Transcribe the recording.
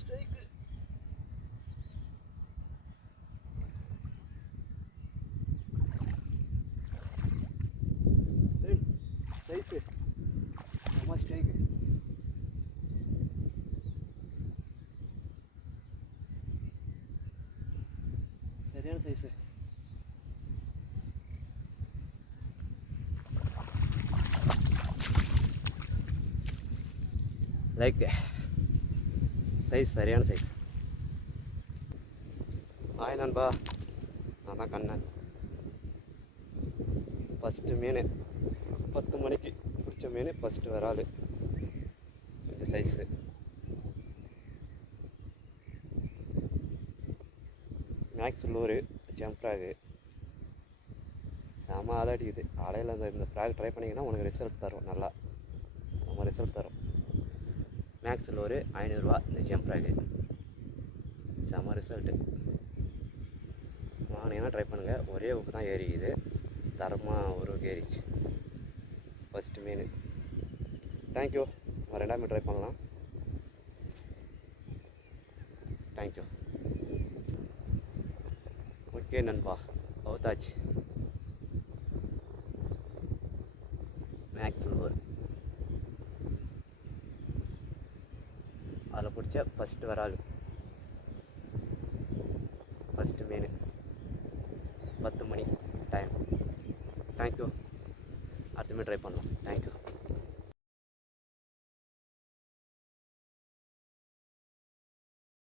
Strike. Size ஆமாம் ஸ்ட்ரைக்கு. சரியான size. Like size சரியான சைஸ். ஹாய் நண்பா, நான் தான் கண்ணன். ஃபஸ்ட்டு மீன் 10 மணிக்கு பிடிச்ச மீன் ஃபஸ்ட்டு வரால். இந்த சைஸு மேக்ஸ் லூரு ஜம்ப்ராகு செம அலை அடிக்குது. அலையில் இந்த ஃப்ராக் ட்ரை பண்ணிங்கன்னா உனக்கு ரிசல்ட் தரும். நல்லா நம்ம ரிசல்ட் தரும். மேக்ஸ் லூரு 500 ரூபா. இந்த ஜம்ப்ராகு செம ரிசல்ட்டு. வாங்கினீங்கன்னா ட்ரை பண்ணுங்கள். ஒரே உப்பு தான் ஏறிக்குது, தரமாக ஒரு ஏறிச்சு. ஃபஸ்ட்டு மீன். தேங்க்யூ. ரெண்டாவது மீன் ட்ரை பண்ணலாம். தேங்க்யூ. ஓகே நண்பா, அவுத்தாச்சு. மேக்ஸ் லூர் அதில் பிடிச்ச ஃபஸ்ட்டு வரால். ஃபஸ்ட்டு மீன் 10 மணி டைம். தேங்க்யூ. அடுத்த மீன் ட்ரை பண்ணலாம். தேங்க்யூ.